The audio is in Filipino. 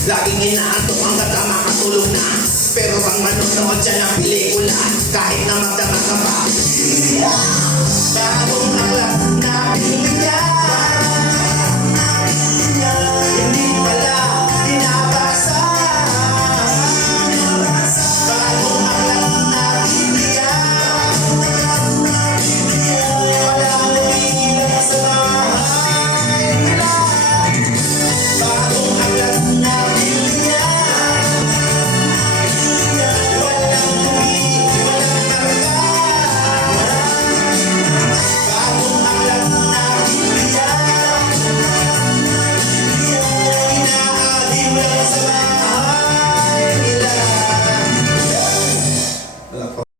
Laging inaantok hanggat ka makatulog na. Pero bang manonood dyan ng pelikula kahit na magdama ka pa. Bagong aklat na pinigyan, hindi pala binabasa. Bagong aklat na pinigyan, walang umiilang sa bahay nila. Bagong aklat na pinigyan, walang marka. Bagong aklat na pinigyan, inaaliw lang sa bahay.